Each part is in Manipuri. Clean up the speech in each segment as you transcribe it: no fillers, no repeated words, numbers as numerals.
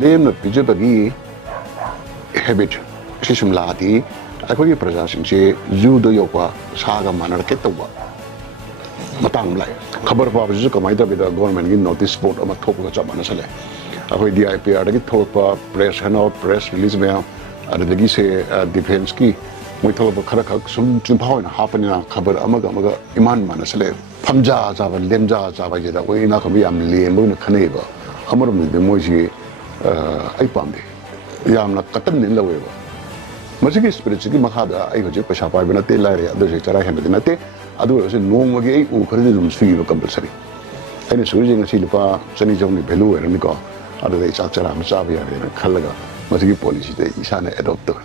ꯂꯦꯝꯅ ꯄꯤꯖꯕꯒꯤ ꯍꯦꯕꯤꯠ ꯁꯤꯁꯨꯝ ꯂꯥꯛꯑꯗꯤ ꯑꯩꯈꯣꯏꯒꯤ ꯄ꯭ꯔꯖꯥꯁꯤꯡꯁꯦ ꯖꯨꯗ ꯌꯧꯕ ꯁꯥꯒ ꯃꯥꯟꯅꯔꯛꯀꯦ ꯇꯧꯕ ꯃꯇꯥꯡ ꯑꯃ ꯂꯥꯛꯑꯦ ꯈꯕꯔ ꯄꯥꯕꯁꯤꯁꯨ ꯀꯃꯥꯏꯅ ꯇꯧꯒꯦꯗ ꯒꯣꯔꯃꯦꯟꯒꯤ ꯅꯣꯇꯤꯁ ꯕꯣꯔꯗ ꯑꯃ ꯊꯣꯛꯄꯒ ꯆꯞ ꯃꯥꯟꯅꯁꯜꯂꯦ ꯑꯩꯈꯣꯏ DIPRꯗꯒꯤ ꯊꯣꯛꯂꯛꯄ ꯄ꯭ꯔꯦꯁ ꯍꯦꯟꯑꯥꯎꯠ ꯄ꯭ꯔꯦꯁ ꯔꯤꯂꯤꯖ ꯃꯌꯥꯝ ꯑꯗꯨꯗꯒꯤ ꯗꯤꯐꯦꯟꯁꯀꯤ ꯃꯣꯏ ꯊꯣꯛꯂꯛꯄ ꯈꯔ ꯈꯛ ꯁꯨꯝ ꯆꯤꯟꯐꯥ ꯑꯣꯏꯅ ꯍꯥꯞꯄꯅꯤꯅ ꯈꯕꯔ ꯑꯃꯒ ꯏꯃꯥꯟ ꯃꯥꯟꯅꯁꯜꯂꯦ ꯐꯝꯖꯥ ꯆꯥꯕ ꯂꯦꯝꯖꯥ ꯆꯥꯕ ꯍꯥꯏꯁꯤꯗ ꯑꯩꯈꯣꯏ ꯏꯅꯥꯈꯝꯕ ꯌꯥꯝ ꯂꯦꯝꯕ ꯑꯣꯏꯅ ꯈꯟꯅꯩꯑꯕ ꯑꯃꯔꯣꯝꯗꯗꯤ ꯃꯣꯏꯁꯤ ꯑꯩ ꯄꯥꯝꯗꯦ ꯌꯥꯝꯅ ꯀꯇꯟꯅ ꯂꯧꯋꯦꯕ ꯃꯁꯤꯒꯤ ꯁ꯭ꯄꯤꯔꯤꯠꯁꯤꯒꯤ ꯃꯈꯥꯗ ꯑꯩ ꯍꯧꯖꯤꯛ ꯄꯩꯁꯥ ꯄꯥꯏꯕ ꯅꯠꯇꯦ ꯂꯥꯏꯔꯦ ꯑꯗꯨꯁꯨ ꯆꯔꯥ ꯍꯦꯟꯕꯗꯤ ꯅꯠꯇꯦ ꯑꯗꯨ ꯑꯣꯏꯔꯒꯁꯨ ꯅꯣꯡꯃꯒꯤ ꯑꯩ ꯎ ꯈꯔꯗꯤ ꯑꯗꯨꯝ ꯁꯨꯏꯕ ꯀꯝꯄꯜꯁꯔꯤ ꯑꯩꯅ ꯁꯨꯔꯤꯁꯦ ꯉꯁꯤ ꯂꯨꯄꯥ 200 ꯚꯦꯂꯨ ꯑꯣꯏꯔꯅꯤꯀꯣ ꯑꯗꯨꯗ ꯑꯩ ꯆꯥꯛ ꯆꯔꯥ ꯑꯃ ꯆꯥꯕ ꯌꯥꯔꯦꯅ ꯈꯜꯂꯒ ꯃꯁꯤꯒꯤ ꯄꯣꯂꯤꯁꯤꯗ ꯏꯁꯥꯅ ꯑꯦꯗꯣꯞ ꯇꯧꯋꯦ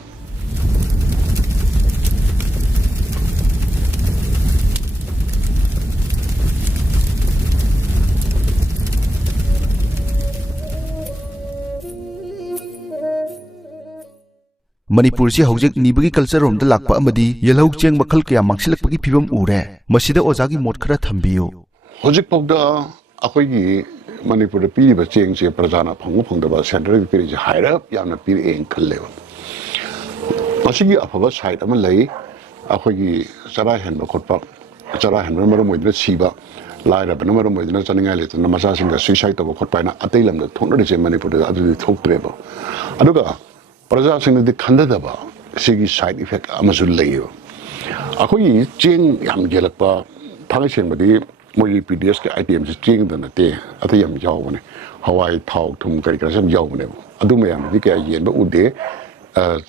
ꯃꯅꯤꯄꯨꯔꯁꯤ ꯍꯧꯖꯤꯛ ꯅꯤꯕꯒꯤ ꯀꯜꯆꯔꯔꯣꯝꯗ ꯂꯥꯛꯄ ꯑꯃꯗꯤ ꯌꯦꯜꯍꯧ ꯆꯦꯡ ꯃꯈꯜ ꯀꯌꯥ ꯃꯥꯡꯁꯤꯜꯂꯛꯄꯒꯤ ꯐꯤꯕꯝ ꯎꯔꯦ ꯃꯁꯤꯗ ꯑꯣꯖꯥꯒꯤ ꯃꯣꯠ ꯈꯔ ꯊꯝꯕꯤꯌꯨ ꯍꯧꯖꯤꯛꯐꯥꯎꯗ ꯑꯩꯈꯣꯏꯒꯤ ꯃꯅꯤꯄꯨꯔꯗ ꯄꯤꯔꯤꯕ ꯆꯦꯡꯁꯦ ꯄ꯭ꯔꯖꯥꯅ ꯐꯪꯗꯕ ꯁꯦꯟꯇꯔꯒꯤ ꯄꯤꯔꯤꯁꯦ ꯍꯥꯏꯔꯞ ꯌꯥꯝꯅ ꯄꯤꯔꯛꯑꯦꯅ ꯈꯜꯂꯦꯕ ꯃꯁꯤꯒꯤ ꯑꯐꯕ ꯁꯥꯏꯠ ꯑꯃ ꯂꯩ ꯑꯩꯈꯣꯏꯒꯤ ꯆꯔꯥ ꯍꯦꯟꯕ ꯈꯣꯠꯄ ꯆꯔꯥ ꯍꯦꯟꯕꯅ ꯃꯔꯝ ꯑꯣꯏꯗꯨꯅ ꯁꯤꯕ ꯂꯥꯏꯔꯕꯅ ꯃꯔꯝ ꯑꯣꯏꯗꯨꯅ ꯆꯥꯅꯤꯡꯉꯥꯏ ꯂꯩꯇꯅ ꯃꯆꯥꯁꯤꯡꯒ ꯁꯨꯏꯁꯥꯏꯗ ꯇꯧꯕ ꯈꯣꯠꯄ ꯍꯥꯏꯅ ꯑꯇꯩ ꯂꯝꯗ ꯊꯣꯛꯅꯔꯤꯁꯦ ꯃꯅꯤꯄꯨꯔꯗ ꯑꯗꯨꯗꯤ ꯊꯣꯛꯇ꯭ꯔꯦꯕ ꯑꯗꯨꯒ ꯄ꯭ꯔꯖꯥꯁꯤꯡꯅꯗꯤ ꯈꯟꯊꯗꯕ ꯁꯤꯒꯤ ꯁꯥꯏꯠ ꯏꯐꯦꯛ ꯑꯃꯁꯨ ꯂꯩꯌꯦꯕ ꯑꯩꯈꯣꯏꯒꯤ ꯆꯦꯡ ꯌꯥꯝ ꯌꯦꯜꯂꯛꯄ ꯊꯥꯡꯒꯩ ꯁꯦꯡꯕꯗꯤ ꯃꯣꯏꯒꯤ PDSꯀꯤ ꯑꯥꯏꯇꯦꯝꯁꯤ ꯆꯦꯡꯗ ꯅꯠꯇꯦ ꯑꯇꯩ ꯌꯥꯝ ꯌꯥꯎꯕꯅꯦ ꯍꯋꯥꯏ ꯊꯥꯎ ꯊꯨꯝ ꯀꯔꯤ ꯀꯔꯥꯁꯨ ꯌꯥꯝ ꯌꯥꯎꯕꯅꯦꯕ ꯑꯗꯨ ꯃꯌꯥꯝꯗꯨꯗꯤ ꯀꯌꯥ ꯌꯦꯟꯕ ꯎꯗꯦ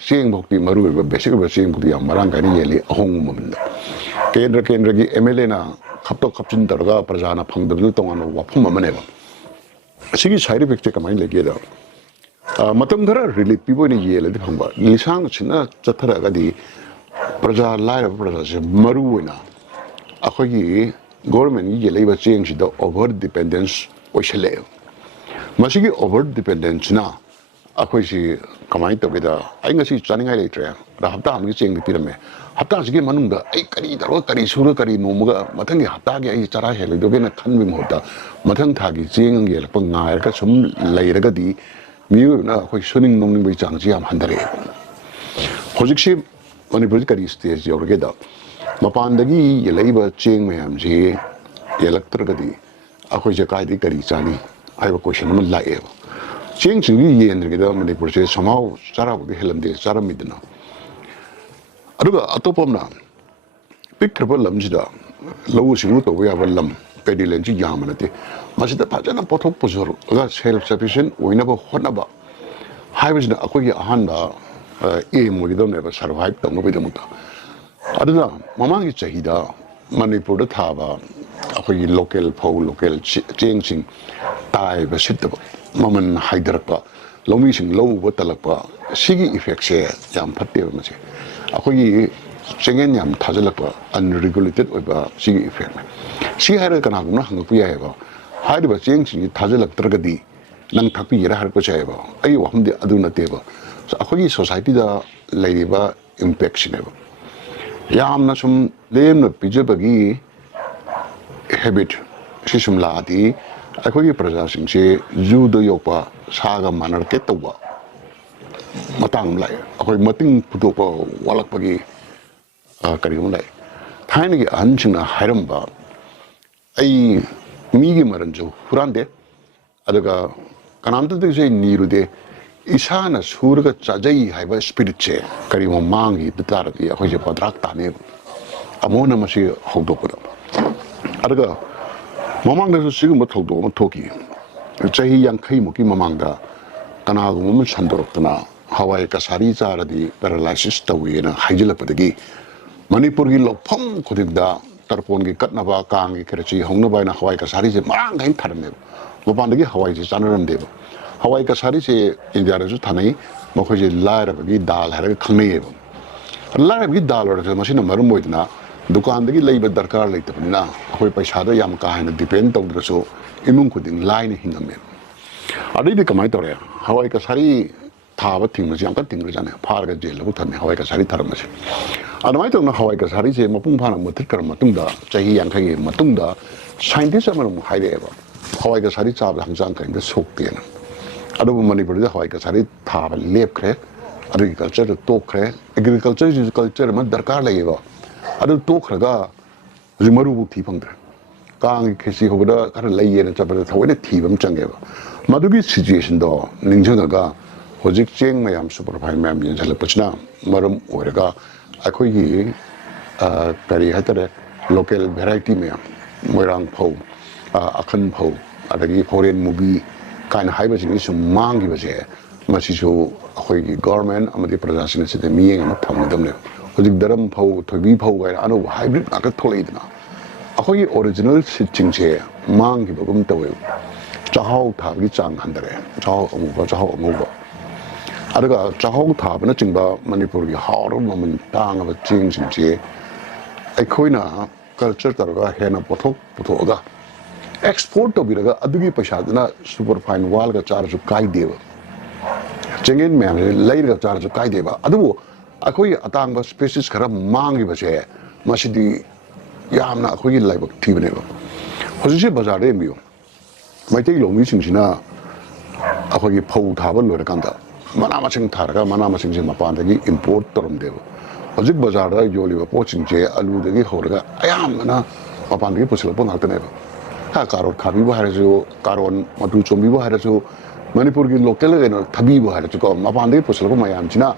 ꯆꯦꯡꯐꯥꯎꯇꯤ ꯃꯔꯨꯑꯣꯏꯕ ꯕꯦꯁꯤꯛ ꯑꯣꯏꯕ ꯆꯦꯡꯐꯥꯎꯇꯤ ꯌꯥꯝ ꯃꯔꯥꯡ ꯀꯥꯏꯅ ꯌꯦꯜꯂꯤ ꯑꯍꯣꯡꯕ ꯃꯃꯜꯗ ꯀꯦꯟꯗ꯭ꯔꯒꯤ MLAꯅ ꯈꯞꯇꯣꯛ ꯈꯞꯆꯤꯟ ꯇꯧꯔꯒ ꯄ꯭ꯔꯖꯥꯅ ꯐꯪꯗꯕꯗꯨ ꯇꯣꯉꯥꯟꯕ ꯋꯥꯐꯝ ꯑꯃꯅꯦꯕ ꯑꯁꯤꯒꯤ ꯁꯥꯏꯠ ꯏꯐꯦꯛꯁꯦ ꯀꯃꯥꯏꯅ ꯂꯩꯒꯦꯗ ꯃꯇꯝ ꯈꯔ ꯔꯤꯂꯤꯐ ꯄꯤꯕ ꯑꯣꯏꯅ ꯌꯦꯜꯂꯗꯤ ꯐꯪꯕ ꯂꯤꯁꯥꯡꯁꯤꯅ ꯆꯠꯊꯔꯛꯑꯒꯗꯤ ꯄ꯭ꯔꯖꯥ ꯂꯥꯏꯔꯕ ꯄ꯭ꯔꯖꯥꯁꯦ ꯃꯔꯨ ꯑꯣꯏꯅ ꯑꯩꯈꯣꯏꯒꯤ ꯒꯣꯔꯃꯦꯟꯒꯤ ꯌꯦꯜꯂꯛꯏꯕ ꯆꯦꯡꯁꯤꯗ ꯑꯣꯚꯔ ꯗꯤꯄꯦꯟꯗꯦꯟꯁ ꯑꯣꯏꯁꯜꯂꯛꯑꯦꯕ ꯃꯁꯤꯒꯤ ꯑꯣꯚꯔ ꯗꯤꯄꯦꯟꯗꯦꯟꯁꯅ ꯑꯩꯈꯣꯏꯁꯤ ꯀꯃꯥꯏꯅ ꯇꯧꯒꯦꯗ ꯑꯩ ꯉꯁꯤ ꯆꯥꯅꯤꯡꯉꯥꯏ ꯂꯩꯇ꯭ꯔꯦ ꯑꯗ ꯍꯞꯇꯥ ꯑꯃꯒꯤ ꯆꯦꯡꯗꯤ ꯄꯤꯔꯝꯃꯦ ꯍꯞꯇꯥꯁꯤꯒꯤ ꯃꯅꯨꯡꯗ ꯑꯩ ꯀꯔꯤ ꯇꯧꯔꯒ ꯀꯔꯤ ꯁꯨꯔꯒ ꯀꯔꯤ ꯅꯣꯡꯃꯒ ꯃꯊꯪꯒꯤ ꯍꯞꯇꯥꯒꯤ ꯑꯩ ꯆꯔꯥ ꯍꯦꯜꯂꯣꯏꯗꯣꯏꯒꯦꯅ ꯈꯟꯕꯒꯤ ꯃꯍꯨꯠꯇ ꯃꯊꯪ ꯊꯥꯒꯤ ꯆꯦꯡ ꯌꯦꯜꯂꯛꯄ ꯉꯥꯏꯔꯒ ꯁꯨꯝ ꯂꯩꯔꯒꯗꯤ ꯃꯤꯑꯣꯏꯕꯅ ꯑꯩꯈꯣꯏ ꯁꯨꯅꯤꯡ ꯅꯣꯡꯅꯤꯡꯕꯒꯤ ꯆꯥꯡꯁꯤ ꯌꯥꯝ ꯍꯟꯊꯔꯛꯑꯦꯕ ꯍꯧꯖꯤꯛꯁꯤ ꯃꯅꯤꯄꯨꯔꯁꯤ ꯀꯔꯤ ꯁ꯭ꯇꯦꯖ ꯌꯧꯔꯒꯦꯗ ꯃꯄꯥꯟꯗꯒꯤ ꯌꯦꯜꯂꯛꯏꯕ ꯆꯦꯡ ꯃꯌꯥꯝꯁꯤ ꯌꯦꯜꯂꯛꯇ꯭ꯔꯒꯗꯤ ꯑꯩꯈꯣꯏꯁꯦ ꯀꯥꯏꯗꯒꯤ ꯀꯔꯤ ꯆꯥꯅꯤ ꯍꯥꯏꯕ ꯀꯣꯏꯁꯟ ꯑꯃ ꯂꯥꯛꯑꯦꯕ ꯆꯦꯡꯁꯤꯡꯁꯤ ꯌꯦꯟꯗ꯭ꯔꯤꯉꯩꯗ ꯃꯅꯤꯄꯨꯔꯁꯦ ꯁꯝꯍꯥꯎ ꯆꯥꯔꯥꯐꯥꯎꯗꯤ ꯍꯦꯜꯂꯝꯗꯦ ꯆꯥꯔꯝꯃꯤꯗꯅ ꯑꯗꯨꯒ ꯑꯇꯣꯞꯄ ꯑꯃꯅ ꯄꯤꯛꯈ꯭ꯔꯕ ꯂꯝꯁꯤꯗ ꯂꯧꯎ ꯁꯤꯡꯎ ꯇꯧꯕ ꯌꯥꯕ ꯂꯝ ꯄꯦꯗꯤꯂꯦꯟꯁꯤ ꯌꯥꯝꯕ ꯅꯠꯇꯦ ꯃꯁꯤꯗ ꯐꯖꯅ ꯄꯣꯠꯊꯣꯛ ꯄꯨꯊꯣꯛꯑꯒ ꯁꯦꯜꯐ ꯁꯐꯤꯁꯤꯌꯦꯟ ꯑꯣꯏꯅꯕ ꯍꯣꯠꯅꯕ ꯍꯥꯏꯕꯁꯤꯅ ꯑꯩꯈꯣꯏꯒꯤ ꯑꯍꯥꯟꯕ ꯑꯦꯝ ꯑꯣꯏꯒꯗꯧꯅꯦꯕ ꯁꯔꯚꯥꯏꯚ ꯇꯧꯅꯕꯒꯤꯗꯃꯛꯇ ꯑꯗꯨꯅ ꯃꯃꯥꯡꯒꯤ ꯆꯍꯤꯗ ꯃꯅꯤꯄꯨꯔꯗ ꯊꯥꯕ ꯑꯩꯈꯣꯏꯒꯤ ꯂꯣꯀꯦꯜ ꯐꯧ ꯂꯣꯀꯦꯜ ꯆꯦꯡꯁꯤꯡ ꯇꯥꯏꯕ ꯁꯤꯠꯇꯕ ꯃꯃꯜ ꯍꯥꯏꯊꯔꯛꯄ ꯂꯧꯃꯤꯁꯤꯡ ꯂꯧ ꯎꯕ ꯇꯜꯂꯛꯄ ꯁꯤꯒꯤ ꯏꯐꯦꯛꯁꯦ ꯌꯥꯝ ꯐꯠꯇꯦꯕ ꯃꯁꯤ ꯑꯩꯈꯣꯏꯒꯤ ꯆꯦꯡꯌꯦꯟ ꯌꯥꯝ ꯊꯥꯖꯤꯜꯂꯛꯄ ꯑꯟꯔꯤꯒꯨꯂꯦꯇꯦꯠ ꯑꯣꯏꯕ ꯁꯤꯒꯤ ꯏꯐꯦꯛꯅꯦ ꯁꯤ ꯍꯥꯏꯔꯒ ꯀꯅꯥꯒꯨꯝꯕꯅ ꯍꯪꯉꯛꯄ ꯌꯥꯏꯑꯕ ꯍꯥꯏꯔꯤꯕ ꯆꯦꯡꯁꯤꯡꯁꯤ ꯊꯥꯖꯤꯜꯂꯛꯇ꯭ꯔꯒꯗꯤ ꯅꯪ ꯊꯥꯛꯄꯤꯒꯦꯔꯥ ꯍꯥꯏꯔꯛꯄꯁꯨ ꯌꯥꯏꯑꯕ ꯑꯩꯒꯤ ꯋꯥꯐꯝꯗꯤ ꯑꯗꯨ ꯅꯠꯇꯦꯕ ꯑꯩꯈꯣꯏꯒꯤ ꯁꯣꯁꯥꯏꯇꯤꯗ ꯂꯩꯔꯤꯕ ꯏꯝꯄꯦꯛꯁꯤꯅꯦꯕ ꯌꯥꯝꯅ ꯁꯨꯝ ꯂꯦꯝꯅ ꯄꯤꯖꯕꯒꯤ ꯍꯦꯕꯤꯠ ꯁꯤ ꯁꯨꯝ ꯂꯥꯛꯑꯗꯤ ꯑꯩꯈꯣꯏꯒꯤ ꯄ꯭ꯔꯖꯥꯁꯤꯡꯁꯦ ꯖꯨꯗ ꯌꯧꯕ ꯁꯥꯒ ꯃꯥꯟꯅꯔꯛꯀꯦ ꯇꯧꯕ ꯃꯇꯥꯡ ꯑꯃ ꯂꯥꯛꯑꯦ ꯑꯩꯈꯣꯏ ꯃꯇꯤꯡ ꯄꯨꯊꯣꯛꯄ ꯋꯥꯠꯂꯛꯄꯒꯤ ꯀꯔꯤꯒꯨꯝꯕ ꯂꯥꯛꯑꯦ ꯊꯥꯏꯅꯒꯤ ꯑꯍꯟꯁꯤꯡꯅ ꯍꯥꯏꯔꯝꯕ ꯑꯩ ꯃꯤꯒꯤ ꯃꯔꯟꯁꯨ ꯍꯨꯔꯥꯟꯗꯦ ꯑꯗꯨꯒ ꯀꯅꯥꯝꯇꯗꯒꯤꯁꯨ ꯑꯩ ꯅꯤꯔꯨꯗꯦ ꯏꯁꯥꯅ ꯁꯨꯔꯒ ꯆꯥꯖꯩ ꯍꯥꯏꯕ ꯁ꯭ꯄꯤꯔꯤꯠꯁꯦ ꯀꯔꯤꯒꯨꯝꯕ ꯃꯥꯡꯈꯤꯕ ꯇꯥꯔꯗꯤ ꯑꯩꯈꯣꯏꯁꯦ ꯄꯗ꯭ꯔꯥꯛ ꯇꯥꯅꯦꯕ ꯑꯃꯨꯛ ꯍꯟꯅ ꯃꯁꯤ ꯍꯧꯗꯣꯛꯄꯗ ꯑꯗꯨꯒ ꯃꯃꯥꯡꯗꯁꯨ ꯁꯤꯒꯨꯝꯕ ꯊꯧꯗꯣꯛ ꯑꯃ ꯊꯣꯛꯈꯤ ꯆꯍꯤ 50ꯃꯨꯛꯀꯤ ꯃꯃꯥꯡꯗ ꯀꯅꯥꯒꯨꯝꯕ ꯑꯃ ꯁꯟꯗꯣꯔꯛꯇꯅ ꯍꯋꯥꯏ ꯀꯁꯥꯔꯤ ꯆꯥꯔꯗꯤ ꯄꯦꯔꯥꯂꯥꯏꯁꯤꯁ ꯇꯧꯋꯦꯅ ꯍꯥꯏꯖꯤꯜꯂꯛꯄꯗꯒꯤ ꯃꯅꯤꯄꯨꯔꯒꯤ ꯂꯧꯐꯝ ꯈꯨꯗꯤꯡꯗ ꯇꯔꯄꯣꯟꯒꯤ ꯀꯠꯅꯕ ꯀꯥꯡꯒꯤ ꯈꯦꯔꯆꯤ ꯍꯧꯅꯕ ꯍꯥꯏꯅ ꯍꯋꯥꯏ ꯀꯁꯥꯔꯤꯁꯦ ꯃꯔꯥꯡ ꯀꯥꯏꯅ ꯊꯥꯔꯝꯃꯦꯕ ꯃꯄꯥꯟꯗꯒꯤ ꯍꯋꯥꯏꯁꯦ ꯆꯥꯅꯔꯝꯗꯦꯕ ꯍꯋꯥꯏ ꯀꯁꯥꯔꯤꯁꯦ ꯏꯟꯗꯤꯌꯥꯗꯁꯨ ꯊꯥꯅꯩ ꯃꯈꯣꯏꯁꯦ ꯂꯥꯏꯔꯕꯒꯤ ꯗꯥꯜ ꯍꯥꯏꯔꯒ ꯈꯪꯅꯩꯌꯦꯕ ꯂꯥꯏꯔꯕꯒꯤ ꯗꯥꯜ ꯑꯣꯏꯔꯒ ꯃꯁꯤꯅ ꯃꯔꯝ ꯑꯣꯏꯗꯅ ꯗꯨꯀꯥꯟꯗꯒꯤ ꯂꯩꯕ ꯗꯔꯀꯥꯔ ꯂꯩꯇꯕꯅꯤꯅ ꯑꯩꯈꯣꯏ ꯄꯩꯁꯥꯗ ꯌꯥꯝ ꯀꯥ ꯍꯦꯟꯅ ꯗꯤꯄꯦꯟ ꯇꯧꯗ꯭ꯔꯁꯨ ꯏꯃꯨꯡ ꯈꯨꯗꯤꯡ ꯂꯥꯏꯅ ꯍꯤꯡꯉꯝꯃꯦꯕ ꯑꯗꯩꯗꯤ ꯀꯃꯥꯏꯅ ꯇꯧꯔꯦ ꯍꯋꯥꯏ ꯀꯁꯥꯔꯤ ꯊꯥꯕ ꯊꯤꯡꯕꯁꯤ ꯌꯥꯝ ꯀꯟꯅ ꯊꯤꯡꯈ꯭ꯔꯖꯥꯠꯅꯦ ꯐꯥꯔꯒ ꯖꯦꯜꯗꯕꯨ ꯊꯝꯃꯦ ꯍꯋꯥꯏ ꯀꯁꯥꯔꯤ ꯊꯥꯔꯝꯕꯁꯦ ꯑꯗꯨꯃꯥꯏꯅ ꯇꯧꯅ ꯍꯋꯥꯏ ꯀꯁꯥꯔꯤꯁꯦ ꯃꯄꯨꯡ ꯐꯥꯅ ꯃꯨꯠꯊꯠꯈ꯭ꯔ ꯃꯇꯨꯡꯗ ꯆꯍꯤ 50ꯒꯤ ꯃꯇꯨꯡꯗ ꯁꯥꯏꯟꯇꯤꯁ ꯑꯃꯅ ꯑꯃꯨꯛ ꯍꯥꯏꯔꯛꯑꯦꯕ ꯍꯋꯥꯏ ꯀꯁꯥꯔꯤ ꯆꯥꯕꯗ ꯍꯛꯆꯥꯡ ꯀꯔꯤꯝꯇ ꯁꯣꯛꯇꯦꯅ ꯑꯗꯨꯕꯨ ꯃꯅꯤꯄꯨꯔꯗ ꯍꯋꯥꯏ ꯀꯁꯥꯔꯤ ꯊꯥꯕ ꯂꯦꯞꯈ꯭ꯔꯦ ꯑꯗꯨꯒꯤ ꯀꯜꯆꯔꯗꯨ ꯇꯣꯛꯈ꯭ꯔꯦ ꯑꯦꯒ꯭ꯔꯤꯀꯜꯆꯔꯁꯤꯁꯨ ꯀꯜꯆꯔ ꯑꯃ ꯗꯔꯀꯥꯔ ꯂꯩꯌꯦꯕ ꯑꯗꯨ ꯇꯣꯛꯈ꯭ꯔꯒ ꯍꯧꯖꯤꯛ ꯃꯔꯨꯐꯥꯎ ꯊꯤ ꯐꯪꯗ꯭ꯔꯦ ꯀꯥꯡꯒꯤ ꯈꯦꯆꯤ ꯍꯧꯕꯗ ꯈꯔ ꯂꯩꯌꯦꯅ ꯆꯠꯄꯗ ꯊꯑꯣꯏꯅ ꯊꯤꯕ ꯑꯃ ꯆꯪꯉꯦꯕ ꯃꯗꯨꯒꯤ ꯁꯤꯆꯨꯋꯦꯁꯟꯗꯣ ꯅꯤꯡꯁꯤꯡꯉꯒ ꯍꯧꯖꯤꯛ ꯆꯦꯡ ꯃꯌꯥꯝ ꯁꯨꯄꯔꯐꯥꯏꯟ ꯃꯌꯥꯝ ꯌꯦꯟꯁꯤꯜꯂꯛꯄꯁꯤꯅ ꯃꯔꯝ ꯑꯣꯏꯔꯒ ꯑꯩꯈꯣꯏꯒꯤ ꯀꯔꯤ ꯍꯥꯏꯇꯥꯔꯦ ꯂꯣꯀꯦꯜ ꯚꯦꯔꯥꯏꯇꯤ ꯃꯌꯥꯝ ꯃꯣꯏꯔꯥꯡ ꯐꯧ ꯑꯈꯟ ꯐꯧ ꯑꯗꯒꯤ ꯐꯣꯔꯦꯟ ꯃꯨꯕꯤ ꯀꯥꯏꯅ ꯍꯥꯏꯕꯁꯤꯡꯁꯤ ꯁꯨꯝ ꯃꯥꯡꯈꯤꯕꯁꯦ ꯃꯁꯤꯁꯨ ꯑꯩꯈꯣꯏꯒꯤ ꯒꯣꯔꯃꯦꯟ ꯑꯃꯗꯤ ꯄ꯭ꯔꯖꯥꯁꯤꯡ ꯑꯁꯤꯗ ꯃꯤꯠꯌꯦꯡ ꯑꯃ ꯊꯝꯒꯗꯕꯅꯦꯕ ꯍꯧꯖꯤꯛ ꯗꯔꯝ ꯐꯧ ꯊꯣꯏꯕꯤ ꯐꯧ ꯀꯥꯏꯅ ꯑꯅꯧꯕ ꯍꯥꯏꯕ꯭ꯔꯤꯠ ꯉꯥꯛꯇ ꯊꯣꯛꯂꯛꯏꯗꯅ ꯑꯩꯈꯣꯏꯒꯤ ꯑꯣꯔꯤꯖꯤꯅꯦꯜ ꯁꯤꯠꯁꯤꯡꯁꯦ ꯃꯥꯡꯈꯤꯕꯒꯨꯝ ꯇꯧꯋꯦꯕ ꯆꯥꯛꯍꯥꯎ ꯊꯥꯕꯒꯤ ꯆꯥꯡ ꯍꯟꯊꯔꯛꯑꯦ ꯆꯥꯛꯍꯥꯎ ꯑꯃꯨꯕ ꯆꯥꯛꯍꯥꯎ ꯑꯉꯧꯕ ꯑꯗꯨꯒ ꯆꯥꯛꯍꯥꯎ ꯊꯥꯕꯅꯆꯤꯡꯕ ꯃꯅꯤꯄꯨꯔꯒꯤ ꯍꯥꯎꯔꯕ ꯃꯃꯜ ꯇꯥꯡꯉꯕ ꯆꯦꯡꯁꯤꯡꯁꯦ ꯑꯩꯈꯣꯏꯅ ꯀꯜꯆꯔ ꯇꯧꯔꯒ ꯍꯦꯟꯅ ꯄꯣꯠꯊꯣꯛ ꯄꯨꯊꯣꯛꯑꯒ ꯑꯦꯛꯁꯄꯣꯔꯠ ꯇꯧꯕꯤꯔꯒ ꯑꯗꯨꯒꯤ ꯄꯩꯁꯥꯗꯨꯅ ꯁꯨꯄꯔꯐꯥꯏꯟ ꯋꯥꯜꯒ ꯆꯥꯔꯁꯨ ꯀꯥꯏꯗꯦꯕ ꯆꯦꯡꯌꯦꯟ ꯃꯌꯥꯝꯁꯦ ꯂꯩꯔꯒ ꯆꯥꯔꯁꯨ ꯀꯥꯏꯗꯦꯕ ꯑꯗꯨꯕꯨ ꯑꯩꯈꯣꯏꯒꯤ ꯑꯇꯥꯡꯕ ꯁ꯭ꯄꯦꯁꯤꯁ ꯈꯔ ꯃꯥꯡꯈꯤꯕꯁꯦ ꯃꯁꯤꯗꯤ ꯌꯥꯝꯅ ꯑꯩꯈꯣꯏꯒꯤ ꯂꯥꯏꯕꯛ ꯊꯤꯕꯅꯦꯕ ꯍꯧꯖꯤꯛꯁꯦ ꯕꯖꯥꯔꯗ ꯌꯦꯡꯕꯤꯌꯨ ꯃꯩꯇꯩ ꯂꯧꯃꯤꯁꯤꯡꯁꯤꯅ ꯑꯩꯈꯣꯏꯒꯤ ꯐꯧ ꯊꯥꯕ ꯂꯣꯏꯔꯀꯥꯟꯗ ꯃꯅꯥ ꯃꯁꯤꯡ ꯊꯥꯔꯒ ꯃꯅꯥ ꯃꯁꯤꯡꯁꯦ ꯃꯄꯥꯟꯗꯒꯤ ꯏꯝꯄꯣꯔꯠ ꯇꯧꯔꯝꯗꯦꯕ ꯍꯧꯖꯤꯛ ꯕꯖꯥꯔꯗ ꯌꯣꯜꯂꯤꯕ ꯄꯣꯠꯁꯤꯡꯁꯦ ꯑꯂꯨꯗꯒꯤ ꯍꯧꯔꯒ ꯑꯌꯥꯝꯕꯅ ꯃꯄꯥꯟꯗꯒꯤ ꯄꯨꯁꯤꯜꯂꯛꯄ ꯉꯥꯛꯇꯅꯦꯕ ꯀꯥꯔꯣꯠ ꯈꯥꯕꯤꯕꯨ ꯍꯥꯏꯔꯁꯨ ꯀꯥꯔꯣꯟ ꯃꯇꯨ ꯆꯣꯝꯕꯤꯕꯨ ꯍꯥꯏꯔꯁꯨ ꯃꯅꯤꯄꯨꯔꯒꯤ ꯂꯣꯀꯦꯜ ꯀꯩꯅꯣ ꯊꯕꯤꯕꯨ ꯍꯥꯏꯔꯁꯨꯀꯣ ꯃꯄꯥꯟꯗꯒꯤ ꯄꯨꯁꯤꯜꯂꯛꯄ ꯃꯌꯥꯝꯁꯤꯅ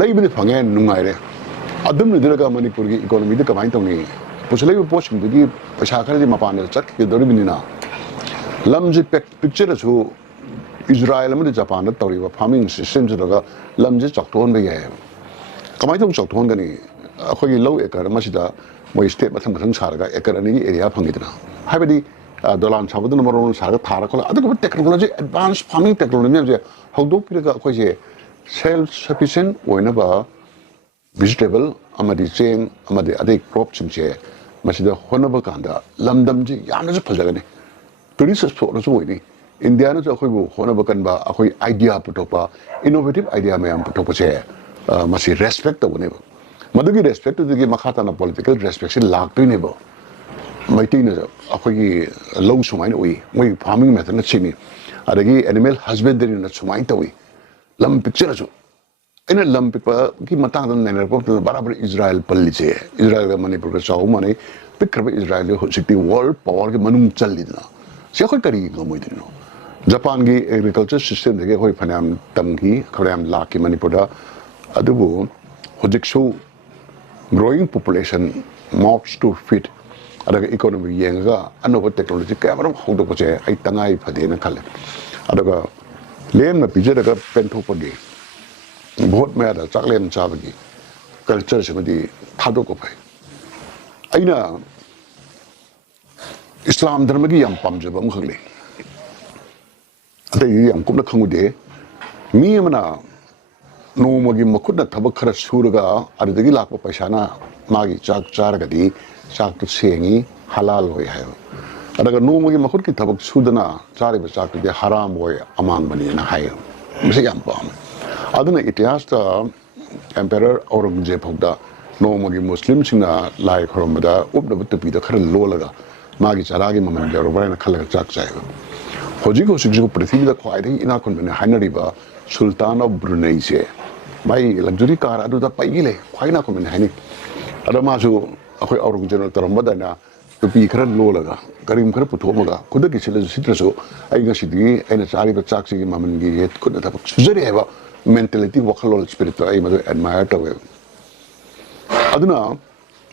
ꯂꯩꯕꯗꯤ ꯐꯪꯉꯦ ꯅꯨꯡꯉꯥꯏꯔꯦ ꯑꯗꯨꯝ ꯂꯩꯗ꯭ꯔꯒ ꯃꯅꯤꯄꯨꯔꯒꯤ ꯏꯀꯣꯅꯣꯃꯤꯗ ꯀꯃꯥꯏꯅ ꯇꯧꯅꯤ ꯄꯨꯁꯤꯜꯂꯛꯏꯕ ꯄꯣꯠꯁꯤꯡꯗꯨꯒꯤ ꯄꯩꯁꯥ ꯈꯔꯗꯤ ꯃꯄꯥꯟꯗ ꯆꯠꯈꯤꯗꯧꯔꯤꯕꯅꯤ나 ꯂꯝꯁꯦ ꯄꯤꯛꯆꯔꯁꯨ 이스라엘 ꯑꯃꯗꯤ ꯖꯄꯥꯟꯗ ꯇꯧꯔꯤꯕ ꯐꯥꯔꯃꯤꯡ ꯁꯤꯁꯇꯦꯝꯁꯤꯗꯒ ꯂꯝꯁꯦ ꯆꯥꯎꯊꯣꯛꯍꯟꯕ ꯌꯥꯏꯑꯕ ꯀꯃꯥꯏꯅ ꯇꯧꯅ ꯆꯥꯎꯊꯣꯛꯍꯟꯒꯅꯤ ꯑꯩꯈꯣꯏꯒꯤ ꯂꯧ ꯑꯦꯀꯔ ꯑꯃꯁꯤꯗ ꯃꯣꯏ ꯁ꯭ꯇꯦꯠ ꯃꯊꯪ ꯃꯊꯪ ꯁꯥꯔꯒ ꯑꯦꯀꯔ ꯑꯅꯤꯒꯤ ꯑꯦꯔꯤꯌꯥ ꯐꯪꯉꯤꯗꯅ ꯍꯥꯏꯕꯗꯤ ꯗꯣꯂꯥꯟ ꯁꯥꯕꯗꯨꯅ ꯃꯔꯣꯟ ꯁꯥꯔꯒ ꯊꯥꯔ ꯈꯣꯠꯂ ꯑꯗꯨꯒꯨꯝꯕ ꯇꯦꯛꯅꯣꯂꯣꯖꯤ ꯑꯦꯗꯚꯥꯟꯁ ꯐꯥꯔꯃꯤꯡ ꯇꯦꯛꯅꯣꯂꯣꯖꯤ ꯃꯌꯥꯝꯁꯦ ꯍꯧꯗꯣꯛꯄꯤꯔꯒ ꯑꯩꯈꯣꯏꯁꯦ ꯁꯦꯜꯐ ꯁꯐꯤꯁꯤꯌꯦꯟ ꯑꯣꯏꯅꯕ ꯚꯤꯖꯤꯇꯦꯕꯜ ꯑꯃꯗꯤ ꯆꯦꯡ ꯑꯃꯗꯤ ꯑꯇꯩ ꯀ꯭ꯔꯣꯞꯁꯤꯡꯁꯦ ꯃꯁꯤꯗ ꯍꯣꯠꯅꯕ ꯀꯥꯟꯗ ꯂꯝꯗꯝꯁꯦ ꯌꯥꯝꯅꯁꯨ ꯐꯖꯒꯅꯤ ꯇꯨꯔꯤꯁ ꯁ꯭ꯄꯣꯠꯅꯁꯨ ꯑꯣꯏꯅꯤ ꯏꯟꯗꯤꯌꯥꯅꯁꯨ ꯑꯩꯈꯣꯏꯕꯨ ꯍꯣꯠꯅꯕ ꯀꯟꯕ ꯑꯩꯈꯣꯏ ꯑꯥꯏꯗꯤꯌꯥ ꯄꯨꯊꯣꯛꯄ ꯏꯅꯣꯚꯦꯇꯤꯚ ꯑꯥꯏꯗꯤꯌꯥ ꯃꯌꯥꯝ ꯄꯨꯊꯣꯛꯄꯁꯦ ꯃꯁꯤ ꯔꯦꯁꯄꯦꯛ ꯇꯧꯒꯅꯦꯕ ꯃꯗꯨꯒꯤ ꯔꯦꯁꯄꯦꯛꯇꯨꯗꯒꯤ ꯃꯈꯥ ꯇꯥꯅ ꯄꯣꯂꯤꯇꯤꯀꯦꯜ ꯔꯦꯁꯄꯦꯛꯁꯦ ꯂꯥꯛꯇꯣꯏꯅꯦꯕ ꯃꯩꯇꯩꯅ ꯑꯩꯈꯣꯏꯒꯤ ꯂꯧ ꯁꯨꯃꯥꯏꯅ ꯎꯏ ꯃꯣꯏ ꯐꯥꯔꯃꯤꯡ ꯃꯦꯊꯠꯅ ꯁꯤꯅꯤ ꯑꯗꯒꯤ ꯑꯦꯅꯤꯃꯦꯜ ꯍꯁꯕꯦꯟꯗꯔꯤꯅ ꯁꯨꯃꯥꯏꯅ ꯇꯧꯏ ꯂꯝ ꯄꯤꯛꯆꯔꯁꯨ ꯑꯩꯅ ꯂꯝ ꯄꯤꯛꯄꯒꯤ ꯃꯇꯥꯡꯗ ꯅꯩꯅꯔꯛꯄ ꯃꯇꯝꯗ ꯕꯔꯥꯕꯔ ꯏꯖ꯭ꯔꯥꯏꯜ ꯄꯜꯂꯤꯁꯦ ꯏꯖ꯭ꯔꯥꯏꯜꯒ ꯃꯅꯤꯄꯨꯔꯒ ꯆꯥꯎꯕ ꯃꯥꯟꯅꯩ ꯄꯤꯛꯈ꯭ꯔꯕ ꯏꯖ꯭ꯔꯥꯏꯜꯁꯦ ꯍꯧꯖꯤꯛꯇꯤ ꯋꯥꯔꯜ ꯄꯋꯥꯔꯒꯤ ꯃꯅꯨꯡ ꯆꯜꯂꯤꯗꯅ ꯁꯤ ꯑꯩꯈꯣꯏ ꯀꯔꯤ ꯉꯝꯃꯣꯏꯗꯣꯏꯅꯣ ꯖꯄꯥꯟꯒꯤ ꯑꯦꯒ꯭ꯔꯤꯀꯜꯆꯔ ꯁꯤꯁꯇꯦꯝꯗꯒꯤ ꯑꯩꯈꯣꯏ ꯐꯅꯌꯥꯝ ꯇꯝꯈꯤ ꯐꯅꯌꯥꯝ ꯂꯥꯛꯈꯤ ꯃꯅꯤꯄꯨꯔꯗ ꯑꯗꯨꯕꯨ ꯍꯧꯖꯤꯛꯁꯨ growing population mouths to feed ꯑꯗꯨꯒ ꯏꯀꯣꯅꯣꯃꯤ ꯌꯦꯡꯉꯒ ꯑꯅꯧꯕ ꯇꯦꯛꯅꯣꯂꯣꯖꯤ ꯀꯌꯥꯃꯔꯨꯝ ꯍꯧꯗꯣꯛꯄꯁꯦ ꯑꯩ ꯇꯉꯥꯏ ꯐꯗꯦꯅ ꯈꯜꯂꯦ ꯑꯗꯨꯒ ꯂꯦꯝꯅ ꯄꯤꯖꯔꯒ ꯄꯦꯟꯊꯣꯛꯄꯒꯤ ꯚꯣꯠ ꯃꯌꯥꯗ ꯆꯥꯛꯂꯦꯟ ꯆꯥꯕꯒꯤ ꯀꯜꯆꯔꯁꯤꯃꯗꯤ ꯊꯥꯗꯣꯛꯄ ꯐꯩ ꯑꯩꯅ ꯏꯁꯂꯥꯝ ꯙꯔꯃꯒꯤ ꯌꯥꯝ ꯄꯥꯝꯖꯕ ꯑꯃꯈꯛ ꯂꯩ ꯑꯇꯩꯗꯤ ꯌꯥꯝ ꯀꯨꯞꯅ ꯈꯪꯉꯨꯗꯦ ꯃꯤ ꯑꯃꯅ ꯅꯣꯡꯃꯒꯤ ꯃꯈꯨꯠꯅ ꯊꯕꯛ ꯈꯔ ꯁꯨꯔꯒ ꯑꯗꯨꯗꯒꯤ ꯂꯥꯛꯄ ꯄꯩꯁꯥꯅ ꯃꯥꯒꯤ ꯆꯥꯛ ꯆꯥꯔꯒꯗꯤ ꯆꯥꯛꯇꯨ ꯁꯦꯡꯉꯤ ꯍꯂꯥꯜ ꯑꯣꯏ ꯍꯥꯏꯕ ꯑꯗꯨꯒ ꯅꯣꯡꯃꯒꯤ ꯃꯈꯨꯠꯀꯤ ꯊꯕꯛ ꯁꯨꯗꯅ ꯆꯥꯔꯤꯕ ꯆꯥꯛꯇꯨꯗꯤ ꯍꯔꯥꯝ ꯑꯣꯏ ꯑꯃꯥꯡꯕꯅꯤꯅ ꯍꯥꯏꯌꯦ ꯃꯁꯤ ꯌꯥꯝ ꯄꯥꯝꯃꯦ ꯑꯗꯨꯅ ꯏꯇꯤꯍꯥꯁꯇ ꯑꯦꯝꯄꯦꯔꯔ ꯑꯧꯔꯪꯒꯖꯦꯕ ꯐꯥꯎꯗ ꯅꯣꯡꯃꯒꯤ ꯃꯨꯁꯂꯤꯝꯁꯤꯡꯅ ꯂꯥꯏ ꯈꯨꯔꯨꯝꯕꯗ ꯎꯞꯅꯕ ꯇꯨꯄꯤꯗ ꯈꯔ ꯂꯣꯜꯂꯒ ꯃꯥꯒꯤ ꯆꯔꯥꯒꯤ ꯃꯃꯜ ꯌꯧꯔꯕ꯭ꯔꯥ ꯍꯥꯏꯅ ꯈꯜꯂꯒ ꯆꯥꯛ ꯆꯥꯏꯕ ꯍꯧꯖꯤꯛꯁꯨ ꯄ꯭ꯔꯤꯊꯤꯕꯤꯗ ꯈ꯭ꯋꯥꯏꯗꯒꯤ ꯏꯅꯥꯛ ꯈꯨꯟꯕꯅꯤ ꯍꯥꯏꯅꯔꯤꯕ ꯁꯨꯜꯇꯥꯟ ꯑꯣꯐ ꯕ꯭ꯔꯨꯅꯩꯁꯦ ꯃꯥꯏ ꯂꯛꯖꯔꯤ ꯀꯥꯔ ꯑꯗꯨꯗ ꯄꯩꯒꯤ ꯂꯩ ꯈ꯭ꯋꯥꯏ ꯏꯅꯥꯛ ꯈꯨꯟꯕꯅꯤ ꯍꯥꯏꯅꯩ ꯑꯗ ꯃꯥꯁꯨ ꯑꯩꯈꯣꯏ ꯑꯧꯔꯪꯒꯖꯦꯕꯅ ꯇꯧꯔꯝꯕꯗꯅ ꯇꯨꯄꯤ ꯈꯔ ꯂꯣꯜꯂꯒ ꯀꯔꯤꯝ ꯈꯔ ꯄꯨꯊꯣꯛꯑꯃꯒ ꯈꯨꯗꯛꯀꯤ ꯁꯤꯠꯂꯁꯨ ꯁꯤꯠꯇ꯭ꯔꯁꯨ ꯑꯩ ꯉꯁꯤꯗꯤ ꯑꯩꯅ ꯆꯥꯔꯤꯕ ꯆꯥꯛꯁꯤꯒꯤ ꯃꯃꯜꯒꯤ ꯍꯦꯠ ꯈꯨꯠꯅ ꯊꯕꯛ ꯁꯨꯖꯔꯤ ꯍꯥꯏꯕ ꯃꯦꯟꯇꯦꯂꯤꯇꯤ ꯋꯥꯈꯜꯂꯣꯟ ꯁ꯭ꯄꯤꯔꯤꯠꯇꯣ ꯑꯩ ꯃꯗꯨ ꯑꯦꯗꯃꯥꯏꯔ ꯇꯧꯋꯦꯕ ꯑꯗꯨꯅ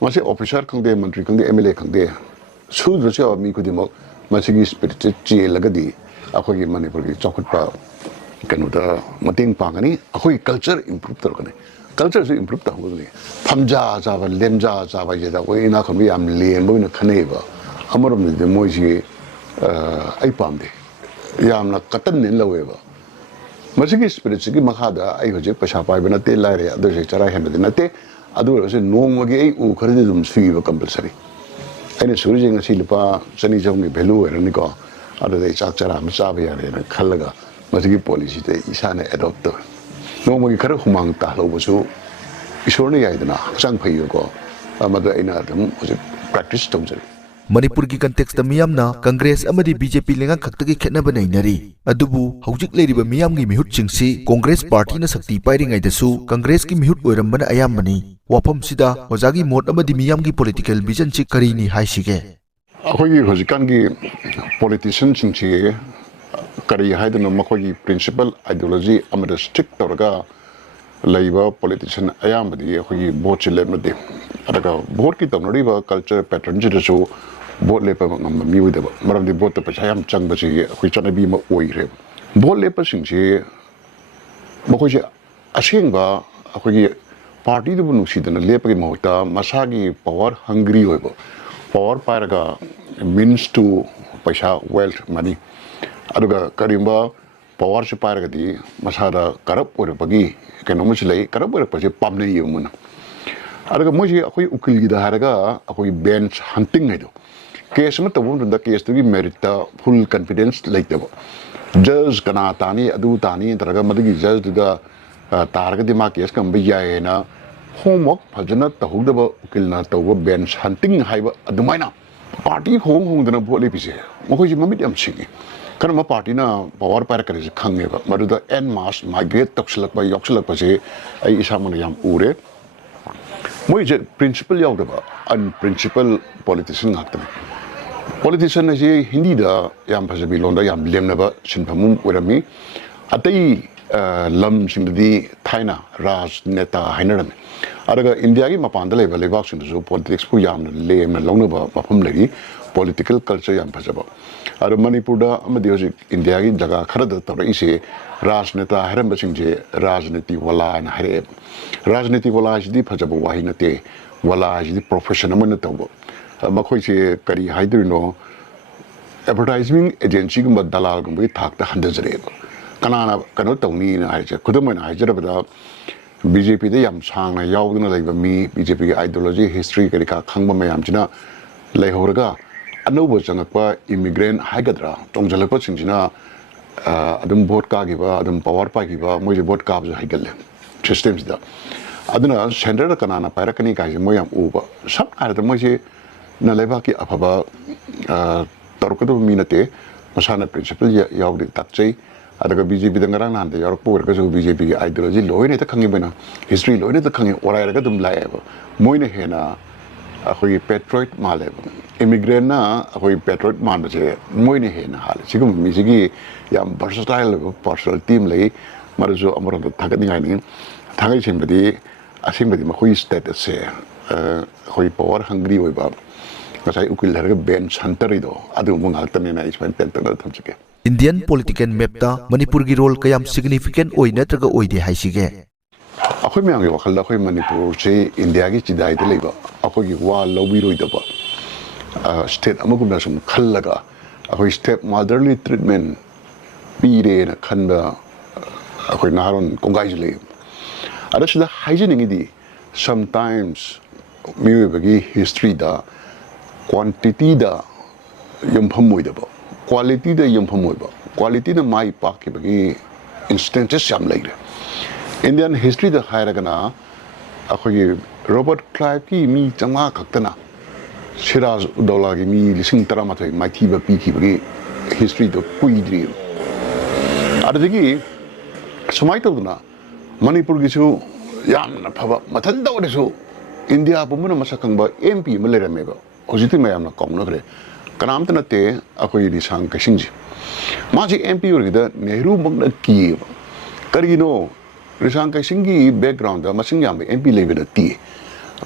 ꯃꯁꯤ ꯑꯣꯐꯤꯁꯥꯔ ꯈꯪꯗꯦ ꯃꯟꯇ꯭ꯔꯤ ꯈꯪꯗꯦ ꯑꯦꯝ ꯑꯦꯜ ꯑꯦ ꯈꯪꯗꯦ ꯁꯨꯗ꯭ꯔꯁꯨ ꯌꯥꯕ ꯃꯤ ꯈꯨꯗꯤꯡꯃꯛ ꯃꯁꯤꯒꯤ ꯁ꯭ꯄꯤꯔꯤꯠꯁꯦ ꯆꯦꯜꯂꯒꯗꯤ ꯑꯩꯈꯣꯏꯒꯤ ꯃꯅꯤꯄꯨꯔꯒꯤ ꯆꯥꯎꯈꯠꯄ ꯀꯩꯅꯣꯗ ꯃꯇꯦꯡ ꯄꯥꯡꯒꯅꯤ ꯑꯩꯈꯣꯏꯒꯤ ꯀꯜꯆꯔ ꯏꯝꯄ꯭ꯔꯨꯞ ꯇꯧꯔꯛꯀꯅꯤ ꯀꯜꯆꯔꯁꯨ ꯏꯝꯄ꯭ꯔꯨꯞ ꯇꯧꯍꯧꯒꯗꯕꯅꯤ ꯐꯝꯖꯥ ꯆꯥꯕ ꯂꯦꯝꯖꯥ ꯆꯥꯕ ꯍꯥꯏꯁꯤꯗ ꯑꯩꯈꯣꯏ ꯏꯅꯥꯛ ꯈꯨꯟꯕ ꯌꯥꯝ ꯂꯦꯝꯕ ꯑꯣꯏꯅ ꯈꯟꯅꯩꯑꯕ ꯑꯃꯔꯣꯝꯗꯗꯤ ꯃꯣꯏꯁꯤ ꯑꯩ ꯄꯥꯝꯗꯦ ꯌꯥꯝꯅ ꯀꯇꯟꯅꯦꯅ ꯂꯧꯋꯦꯕ ꯃꯁꯤꯒꯤ ꯁ꯭ꯄꯤꯔꯤꯠꯁꯤꯒꯤ ꯃꯈꯥꯗ ꯑꯩ ꯍꯧꯖꯤꯛ ꯄꯩꯁꯥ ꯄꯥꯏꯕ ꯅꯠꯇꯦ ꯂꯥꯏꯔꯦ ꯑꯗꯨꯁꯨ ꯆꯔꯥ ꯍꯦꯟꯕꯗꯤ ꯅꯠꯇꯦ ꯑꯗꯨ ꯑꯣꯏꯔꯒꯁꯨ ꯅꯣꯡꯃꯒꯤ ꯑꯩ ꯎ ꯈꯔꯗꯤ ꯑꯗꯨꯝ ꯁꯨꯏꯕ ꯀꯝꯄꯜꯁꯔꯤ ꯑꯩꯅ ꯁꯨꯔꯤꯁꯦ ꯉꯁꯤ ꯂꯨꯄꯥ 200 ꯚꯦꯂꯨ ꯑꯣꯏꯔꯅꯤꯀꯣ ꯑꯗꯨꯗ ꯑꯩ ꯆꯥꯛ ꯆꯔꯥ ꯑꯃ ꯆꯥꯕ ꯌꯥꯔꯦꯅ ꯈꯜꯂꯒ ꯃꯁꯤꯒꯤ ꯄꯣꯂꯤꯁꯤꯗ ꯏꯁꯥꯅ ꯑꯦꯗꯣꯞ ꯇꯧꯋꯦ ꯅꯣꯡꯃꯒꯤ ꯈꯔ ꯍꯨꯃꯥꯡ ꯇꯥꯍꯧꯕꯁꯨ ꯏꯁꯣꯔꯅ ꯌꯥꯏꯗꯅ ꯍꯛꯆꯥꯡ ꯐꯩꯌꯦꯀꯣ ꯃꯗꯨ ꯑꯩꯅ ꯑꯗꯨꯝ ꯍꯧꯖꯤꯛ ꯄ꯭ꯔꯦꯛꯇꯤꯁ ꯇꯧꯖꯔꯤ Manipur ki context miyam na Congress amadi BJP lengang khakta ki khetna banai nari adubu haujik leiriba miyam gi mihut chingsi Congress party na sakti pairing ai dasu Congress ki mihut oiram bana ayam mani wafam sida ojagi mot amadi miyam gi political vision chi kari ni hai sige akhoi hojikan gi politician chingchi kari haidana makhoi principal ideology amada stick torga laiba politician ayambadi akhoi vote chile made adaga vote ki tamnoriba culture pattern jidasu vote lepa ngam miudaba maramdi vote pa chayam changba chi akhoi chanabi ma oire vote lepa singchi makhoi je asengba akhoi party du nusidana lepa gi mahota masagi power hungry hoibo power paraga means to paisa wealth money aduga karimba power se paraga di masada karap orapagi kenomo chilai karap orapagi pamne yumuna aduga moji akoi ukil gi da haraga akoi bench hunting haido case ma tabun da case gi merit ta full confidence like da judge kana tani adu tani taraga madigi judge da targa di ma case kam biya na homework phajana tahugdaba ukil na tawa bench hunting haiba adumaina party hong dana bole pise mokoi ji mamit am chingi karma party na power par kare khange ba maruda en mass migrate tokslak ba yokslak ba je ai isa mon yam ure moi je principal yaw da ba un principal politician hakta politician je hindi da yam phase bi londa yam lemna ba sinphamum urami atai lam singdi thaina raj neta hainaram araga india gi mapanda level lebak sin so politics pu yam lemna longna ba mafam legi political culture yam phase ba ara manipur da amadi hoji india gi jaga khara da tar ise rajneta haram basing je rajniti wala na hare rajniti wala ji phase ba wahi nate wala ji professional man tawo makhoi se kari haidrino advertising agency gum dalal gum bi thak ta handajare kanana kano tawni na haije kudamana haijara BJP de yam sang na yauduna laiba mi BJP gi ideology history kari ka khangba mayam china laihoraga anobo changakpa immigrant haigadra tongjalakpa chingina adum vote ka giba adum power pa giba moi vote ka bja haigalle systems da aduna center da kanana parakani ka je moyam uba sab ara moi je na laiba ki afaba tarukadu minate masana principle yaudi takchai adaga BJP da ngarang nan da york pur ka so BJP gi ideology loine ta khangi bena history loine ta khangi orai raga dum laeba moine hena akoi patriot maleba immigrant na akoi patriot man ba je moine hena hal sigum mi sigi yam versatile personal team lei marjo amara da thagani ngai ni thagai simbadi asimbadi ma khoi status se khoi power hungry oi ba kasai ukil haraga bench hunter ido adu mo ngal tamne na ispan pen tan thamchike Indian political map ta Manipur gi role kayam significant oi natraga oi de hai sige akhoi myang gi wakhal da akhoi manipur che india gi chidai de leiba akhoi gi wa lobi roi da ba state amagum na sum khallaga akhoi step motherly treatment pire na khanda akhoi naron kongai jle ada sida hygiene di sometimes miwe bagi history da quantity da yumpham moi da ba quality da yumpham moi ba quality na mai pak ke bagi instances yam lai Indian history da hairagana akhoi Robert Clive ki mi chama khaktana Siraj Uddaula ki mi lising tara mathai maithi ba pi ki bagi history do kuidri adagi sumai tawduna Manipur gi su yamna phaba mathan da odesu India bumuna masakang ba MP ma lerame ba hojiti mayamna kongna gre kanamta nate akhoi risang kasingji maji MP urgida Nehru magna ki karino risang kasingi background da masing yam MP level ti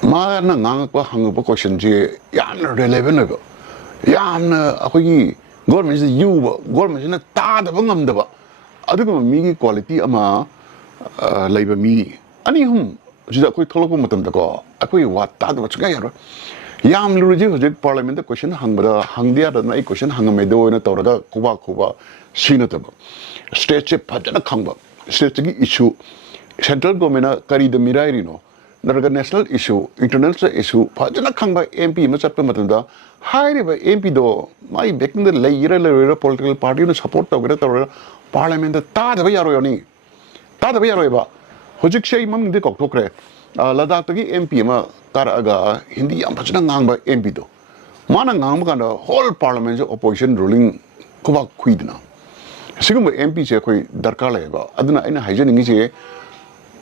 ma na ngang pa hang pa question je yamna relevant ba yamna akhoi government is you government na ta da bangam da ba aduga mi gi quality ama leiba mi ani hum jida akhoi tholok matam da ko akhoi wa ta da chga yaro yam luruji hojik parliament da question hangbada hangdia da na question hangame do na tawraga kuba sina ta state che phajana khangba state gi issue central government kari da mirai rino naraga national issue international issue phajana khangba MP ma chatpa matam da hairi ba MP do mai backing the layira political party no support tawra parliament da ta da yaro yoni ta da yaro ba hojik shei mam de kok thokre Ladakh gi MP ma karaga hindi yam phajana ngang ba MP do mana ngam kan whole parliament opposition ruling ko ba khuidna sigum MP se khoi darkar le ba aduna ina haijen ngi je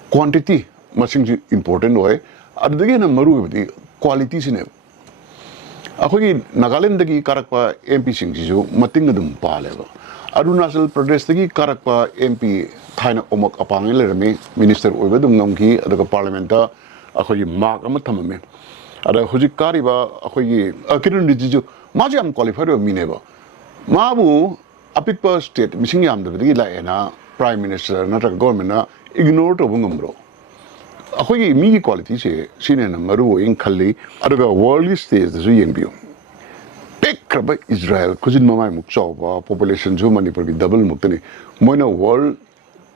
quantity masing ji important hoy adage na maru bi quality sine akhoi Nagaland gi karakpa MP sing ji jo mating dum pa le ba Arunachal Pradesh gi karakpa MP thaina omok apang le rami minister oiba dum ngam ki adaga parliament ta akhoi mark am thamame ada hojik kari ba akhoi kiran rijiju ma ji am qualified mi ne ba ma bu apikpa state missing yam da gi la ena prime minister na government na ignore to bungam bro akhoi mi gi quality se sine na maru in khalli adaga world stage da su yeng biu Kraba Israel kujin mamai mukchaw ba population jo Manipur ki double muktani moina world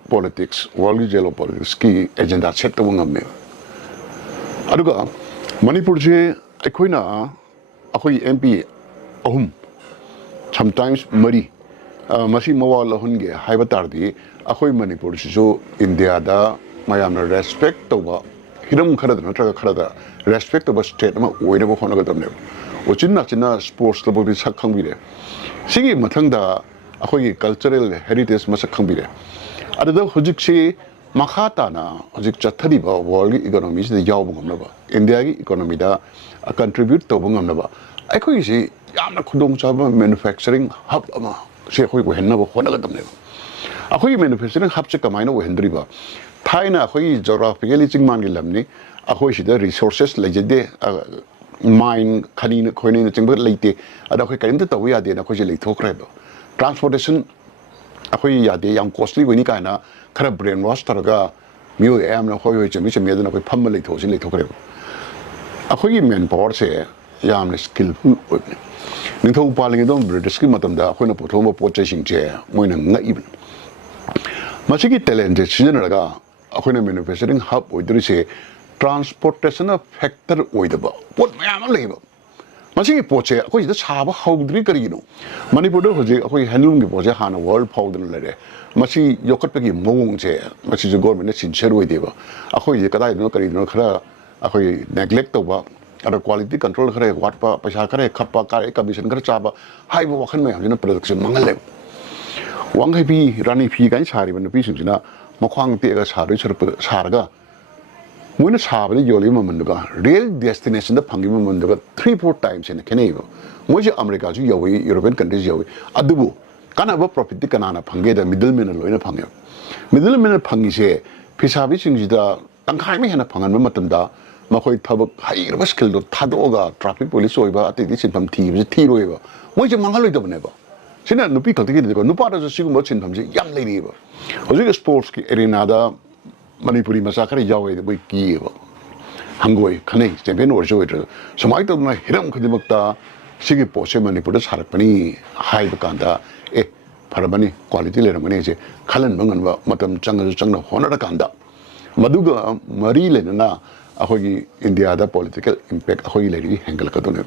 politics world geopolitics ki agenda set to ngam me aduga Manipur je akoina akoi MP ahum sometimes mari masi mawal hunge haiba tardi akoi Manipur jo India da mayam respect to ba hiram khara na tra khara da respect to ba state ma oina ba khona ga tamne Ochina sports level bi sak khang bi de sigi mathang da akhoi cultural heritage ma sak khang bi de ada hojik si makhata na hojik chathari ba world economy se yaw bungam na ba India gi economy da contribute to bungam na ba akhoi si yamna khudong cha ba manufacturing hub ama se khoi ko henna ba khona ga tam ne akhoi manufacturing hub che kamai na wo hendri ba thaina akhoi geographically chingman gi lamni akhoi si da resources lejede mine khani khoine na chingba leite ada khoi kain ta taw ya de na khoi je leithok re ba transportation akhoi ya de yam costly wini ka na khara brain wash tar ga myo am na khoi chemi chemi da na khoi pham leithok sin leithok re akhoi men power se yam skillful ning thau pa ling dom british ki matam da khoi na pothom po che sing che moi na ngai ibn masigi talent season ga akhoi na manufacturing hub oidri se transportation factor oidaba pot mayam leba masigi poche akoi da chaba haudri kari no Manipur do hoje akoi handloom gi poche hana world powder lere masi yokat pegi mong che masi jo government ne sincere oideba akoi je kadai no kari no khara akoi neglect to ba ada quality control khare wat pa paisa khare khappa kare commission khare chaba hai bo wakhan mayam jina production mangal le wang hai bi rani phi kan sari ban pi sing na makhwang te ga sari sarga When a Sabri Yolima Munduga, real destination the Pangi Munduga 3-4 times in a Caneva. Moja America, Yawi, European countries Yawi, Adubu, Kanava profit the Kanana Pangeda, middleman and Loina Panga. Middleman Pangi say, Pisavi sings the Tankaimi and a Pangan Matanda, Makoi Tabak, high was killed, Tadoga, traffic police over, at this in from thieves, tea river. Moja Mangalito never. Sina no people to get the no part of the single in from the young lady. Was it a sports arena? Manipuri massacre Yahweh the week give Hangoi, Kane, champion or show it. So my told my Hiram Kudimukta, Sigi Poshe Manipurus Harapani, High Bakanda, Parabani, quality lemonade, Kalan Mungan, Matam Changal Changa, Honorakanda. Maduga, Marie Lenana, Ahogi, India, the political impact, Ahoy lady, Hangal Katone.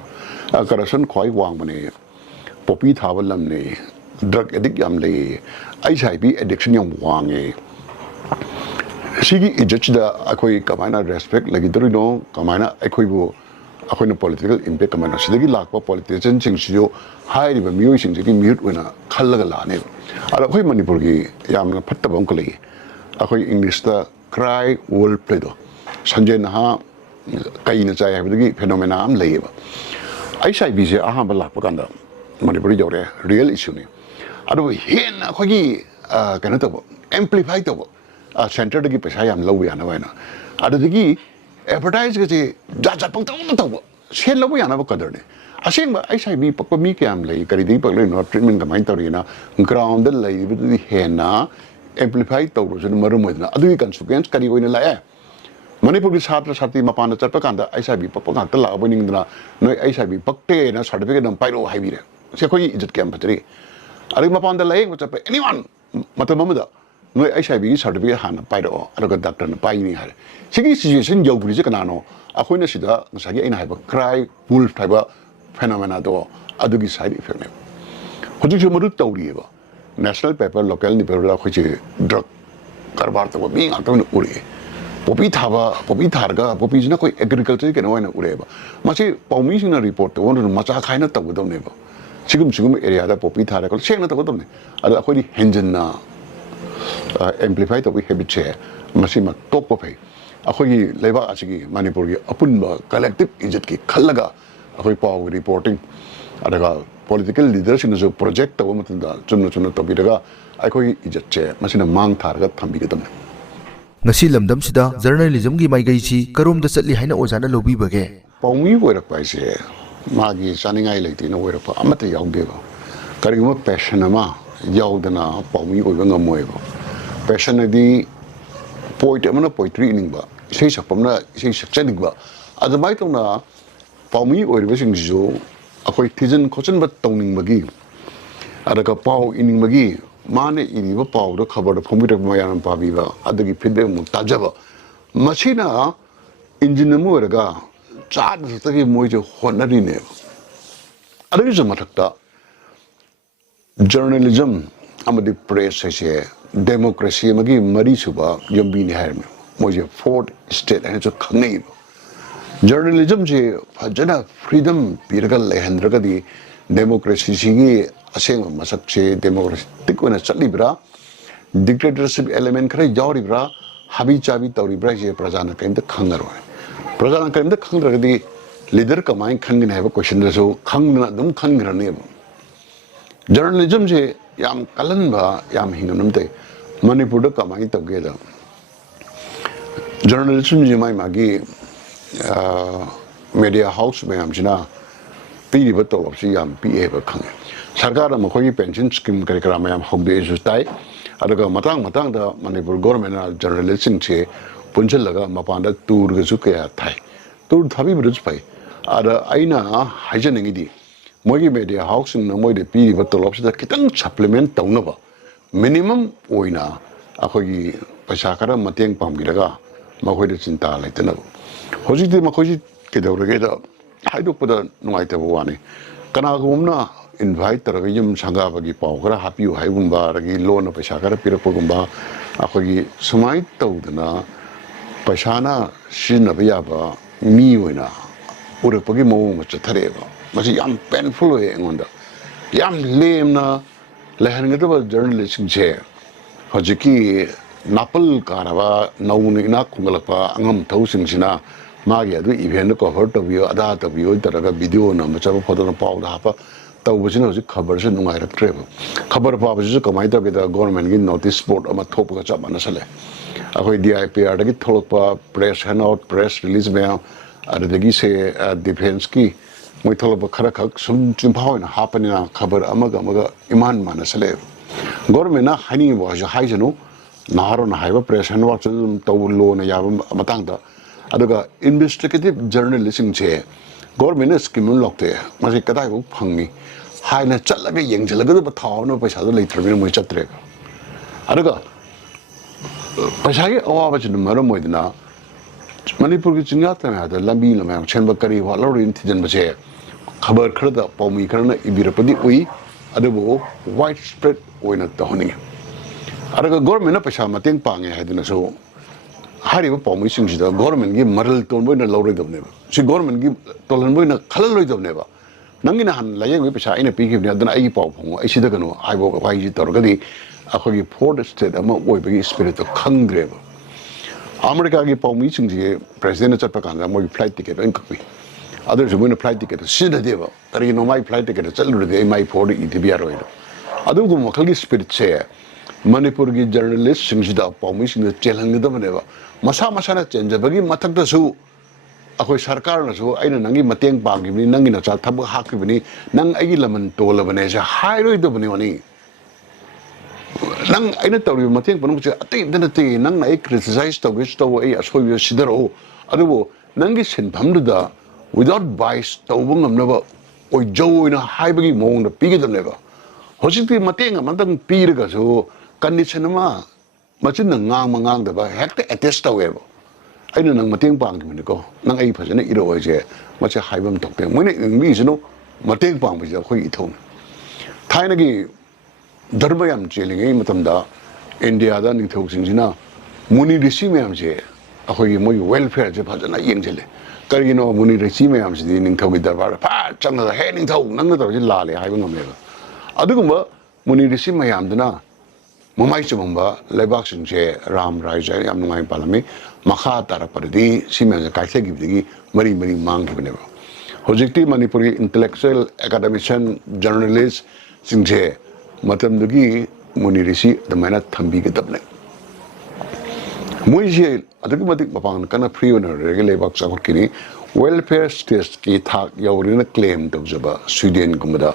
A Karasan Koi Wangmane, Poppy Tavalamne, drug addict yamle, ICIB addiction yam wange. Sigi judge da akoi kamana respect lagi dori no kamana akoi bo akoi no political impact kamana sidagi lakpa politician sing siyo high riba myo sing gi mute wena khallaga la ne ala akoi Manipur gi yamna phatta bang kali akoi English da cry world play do sanjay na kai na chai habigi phenomena am leiba aisai bi je aha ba lakpa kanda Manipur jore real issue ne ado hen akoi gi kana to amplify to center the Peshayam Lowiana. Other the key, advertise Jajapang, Shen Lowiana Kaderne. I say, I say, be Pocomicam, like Caridi, not treatment Gamantarina, ground the lay with the henna, amplified towers in Marumina. Other you can against Caribina Lae. Manipur is hard to Satima Panda Chapakanda, I say, be Popocatala, winning the no, I say, be Pocte and a certificate on Pyro Hivira. Sekoi is it Campatri. Arimapon the lake, what's up? Anyone? Matamamada. No, I say, be certificate Hana Pyro, I got doctor and pioneer her. Sigi situation, Yo Brizicano, Aquina Sida, Sagi in have a cry, wolf type of phenomena door, Adugi side effect. What did you do? National paper, local nipper, which is drug Carbarta being out of Uri. popi tharga popi jina koi agriculture ke no na ureba machi paumi sing na report to on macha khaina ta godom ne ba chigum area da popi thara ko cheng na ta godom ne ada khoi di hengen na amplify to we habit che machi ma top po phai akhoi leba asigi manipur gi apun ba collective ijat ki khallaga akhoi paw reporting adaga political leadership na jo project to matin da chunna to bidaga akhoi ijat che masina mang tharga thambi gadam ngasi lamdam sida journalism gi maigai chi karom da chatli haina ojana lobi bage paumi oirak paise magi chaningai leiti na oirak pa amata yauge ba kariguma passion ama yaudana paumi oiba ngamoi ba passion adi poet amana poetry ning ba sei sapamna sei sakchaning ba adamai tona paumi oirba sing jo akoi thijan khochen ba tongning bagi adaga pau ining bagi माने इनिबा पाउदा खबर फमिरक मयान पाबिबा अदगी फीडबैक मु ताजबा मछिना इंजिन मोरगा चाद सतगी मोइजे होनरिने अदगी जमथक्ता जर्नलिज्म अमदि प्रेस से डेमोक्रेसी मगी मरी सुबा यम्बिनी हायम मोइजे फोर्थ स्टेट एने जो खंगै जर्नलिज्म जे फजना फ्रीडम पिरगल लेहंद्रगदी डेमोक्रेसी सिगी असेंग मसक से डेमोक्रेटिक ओना चलिब्रा डिक्टेटरशिप एलिमेंट खरे यावरिब्रा हाबी चाबी तौरिब्रा जे प्रजाना कइम त खंगरो प्रजाना कइम त खंगरगदी लीडर कमाइन खंगने हैबा क्वेश्चन दसो खंगना दम खंगरने जर्नलिज्म जे याम कलनबा याम हिंगनमते मणिपुर द कमाइन तगगे द जर्नलिज्म जे माइ मागी मीडिया हाउस में हमजना पीरिबा तोलबसी याम पीएबा खंगे सरकार मखोगी पेंशन स्कीम कार्यक्रम में होगदे जुताई अदगा मतंग दा मणिपुर गवर्नमेंट जर्नलिस्ट से पुंजलगा मपान टूर गजु कया थाई टूर थाबी ब्रिज फाई अदा आइना हाइजनिंगदी मोगी मीडिया हाउस न मोइदे पीरिबा तोलबसिदा खितंग सप्लीमेंट तौनबा मिनिमम ओइना अखोगी पैसा खरा मतेंग पामगिरगा मखोइदे चिंता लेतना होजिदे मखोजी केदौरगेदा हाइदोपदा नुआइतबा वानी कनागुमना इनवाइट तरग यम संगाबगी पाव खरा हापियु हाइगुंबा रगी लोन पैसा खरा पिरपगुंबा अखोगी सुमाइ तौदना पैसाना सिनबा याबा मी ओइना उरपगी मौंग चथरेबा मसी याम पेनफुल होय एंगोंदा याम लेमना लेहनगदबा जर्नलिस्ट जे हजिकी नापल कारबा नौन इना खुंगलपा अंगम थौसिंगसिना मागी अदु इवेंट कवर तबियो अदा तबियो तरगा वीडियो न मचब फोटो न पाउदा हापा तौबसिना हजि खबर से नुंगाइरक्ट्रेब खबर पाबसिसु कमाइ तबेदा गवर्नमेंट की नोटिस बोर्ड अमा थोपगा चबना सले अखोइ डीआईपीआर दगी थोलकपा प्रेस हैंडआउट प्रेस रिलीज में अदगी से डिफेंस की मोइ थोलकपा खरा खक सुम चिंफावना हापनिना खबर अमगा इमान माना सले गवर्नमेंट ना हाइनी बो हाइजनु नारो ना हाइबा प्रेस हैंडआउट तौ लोन याब मतंगदा अदुगा इन्वेस्टिगेटिव जर्नलिस्टिंग से गवर्नमेंट स्कीम लौटे मसे कदाइ बो फंगी हाइना चलगा यंगजलगा थावनो पैसा लेथ्रबिन मोइ चत्रे अदुगा पैसा के अवाबा जन मरम मोइदना मणिपुर की चिंगात में आदा लंबी लमा छेनबा करी वालोरिन थिजन बसे खबर खरदा पौमी खरना इबिरपदि उई अदबो वाइड स्प्रेड ओइना तहनि अदुगा गवर्नमेंट पैसा मतेंग पांगे हाइदना सो हारिबा पौमी सिंगसिदा गवर्नमेंट की मरल तोनबोइना लौरैदबनेबा सि गवर्नमेंट की तोलनबोइना खललौइदबनेबा नंगिना हन लायेंग पैसा आइना पीगिबने अदना आई पाव फंगो आई सिदा कनो आइबो वाइजि तोरगदि अखोगी फोर्थ स्टेट अमा ओइबगी स्पिरिट तो खंग्रेबा अमेरिका की पौमी सिंगसि प्रेसिडेंट चटपा कांदा मोइ फ्लाइट टिकट इन कपि अदरसु मोइना फ्लाइट टिकट सिददेबा तरि नो माइ फ्लाइट टिकट चलुरदे माइ फोर्ड इथिबिया रोइदो अदुगु मखलगी स्पिरिट से मणिपुर की जर्नलिस्ट सिंगसिदा पौमी सिंग चेलंगदबनेबा मसा मसाना चेंजबगी मथक्तसु अखोई सरकार नसु आइना नंगी मतेंग पांगिबनी नंगी नचा थब हाकिबनी नंग आइगी लमन तोलबने से हाइरोइदबनी वनी नंग आइना तौरि मतेंग पनुचे अतै दनते नंग आई क्रिटिसाइज तौगिस तौ आई असोइबो सिदरो अदुबो नंगी सिनफमदुदा विदाउट बाइस तौबो ngamnaba ओइ जौइना हाइबगी मोंग पीगदनेबा होजिति मतेंग अमंतंग पीरगसु कंडीशन मा मचिन ngang दबा हेक्ट अटेस्ट तौएबो आइना नंग मतेंग पांगिबनिको नंग आई फजने इरोइजे मचे हाइबम तोक्ते मोइने इंग्लिशनो मतेंग पांगबिजा खोइ इथौ थाइनगी धर्म याम चेलिङै मतमदा इंडिया दा निथौसिंजिना मुनि ऋषि म्याम जे ꯑꯩꯈꯣꯏꯒꯤ ꯃꯣꯏꯒꯤ ꯋꯦꯜꯐꯤꯌꯔꯁꯦ ꯐꯖꯅ ꯌꯦꯡꯁꯤꯜꯂꯦ ꯀꯔꯤꯒꯤꯅꯣ ꯃꯨꯅꯤꯔꯤꯆꯤ ꯃꯌꯥꯝꯁꯤꯗꯤ ꯅꯤꯡꯊꯧꯒꯤ ꯗꯔꯕꯥꯔꯗ ꯐꯠ ꯆꯪꯉꯒ ꯍꯦ ꯅꯤꯡꯊꯧ ꯅꯪꯅ ꯇꯧꯔꯤꯁꯤ ꯂꯥꯜꯂꯦ ꯍꯥꯏꯕ ꯉꯝꯃꯦꯕ ꯑꯗꯨꯒꯨꯝꯕ ꯃꯨꯅꯤꯔꯤꯆꯤ ꯃꯌꯥꯝꯗꯨꯅ ꯃꯃꯥꯏ ꯆꯨꯝꯕ ꯂꯩꯕꯥꯛꯁꯤꯡꯁꯦ ꯔꯥꯝ ꯔꯥꯏꯖ ꯌꯥꯝ ꯅꯨꯡꯉꯥꯏ ꯄꯥꯜꯂꯝꯃꯤ ꯃꯈꯥ ꯇꯥꯔꯛꯄꯗꯗꯤ ꯁꯤ ꯃꯌꯥꯝꯁꯦ ꯀꯥꯏꯊꯈꯤꯕꯗꯒꯤ ꯃꯔꯤ ꯃꯥꯡꯈꯤꯕꯅꯦꯕ ꯍꯧꯖꯤꯛꯇꯤ ꯃꯅꯤꯄꯨꯔꯤ ꯏꯟꯇꯦꯂꯦꯛꯆꯨꯋꯦꯜ ꯑꯦꯀꯥꯗꯃꯤꯁꯤꯌꯟ ꯖꯔꯅꯦꯂꯤꯁꯁꯤꯡꯁꯦ ꯃꯇꯝꯗꯨꯒꯤ ꯃꯨꯅꯤꯔꯤꯆꯤ ꯑꯗꯨꯃꯥꯏꯅ ꯊꯝꯕꯤꯒꯗꯕꯅꯦ ꯃꯣꯏꯁꯦ ꯑꯗꯨꯛꯀꯤ ꯃꯇꯤꯛ ꯃꯄꯥꯡꯒꯜ ꯀꯟꯅ ꯐ꯭ꯔꯤ ꯑꯣꯏꯅ ꯂꯩꯔꯒ ꯂꯩꯕꯥꯛ ꯆꯥꯎꯈꯠꯈꯤꯅꯤ ꯋꯦꯜꯐꯤꯌꯔ ꯁ꯭ꯇꯦꯠꯀꯤ ꯊꯥꯛ ꯌꯧꯔꯦꯅ ꯀ꯭ꯂꯦꯝ ꯇꯧꯖꯕ ꯁ꯭ꯋꯤꯗꯦꯟꯒꯨꯝꯕꯗ